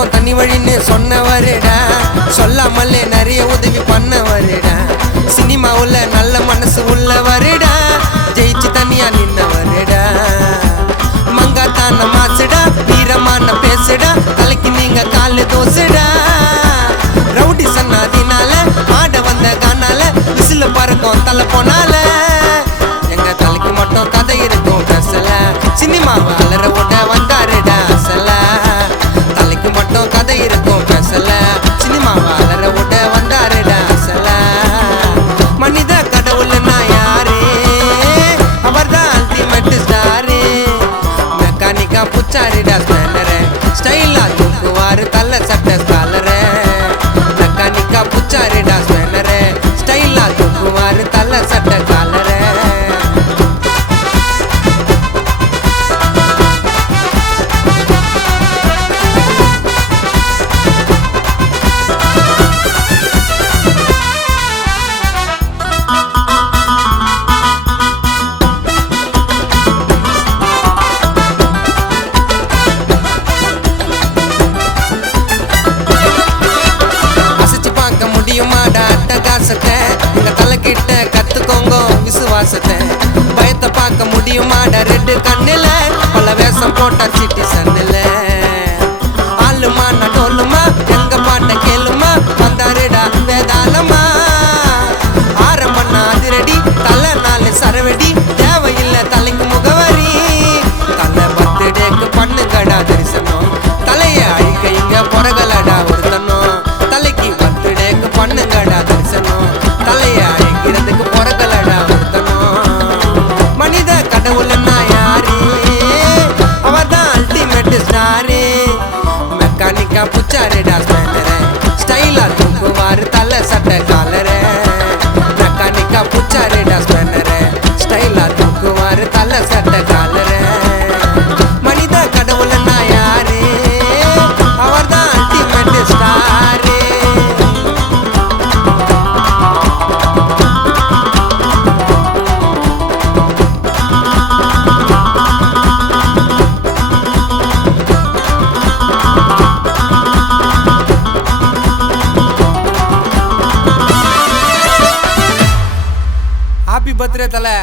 சொந்தம் தண்ணி வழின்னு சொன்ன சொல்லாமல் நிறைய உதவி பண்ண வருடா சினிமாவில் நல்ல மனசு உள்ளவரேடா. தலைக்கிட்ட கத்துக்கோங்க விசுவாசத்தை. பயத்தை பார்க்க முடியுமாட ரெண்டு கண்ணுல? பல வேஷம் போட்டா சிட்டி சன்னில் டான்ஸ் பண்ணுறேன் ஸ்டைலாக தூக்குவார் தலை சட்டை காலரை. நக்கா நிக்கா புச்சாரு ಟೋಪಿ ಬದ್ರೆ ತಲೆ.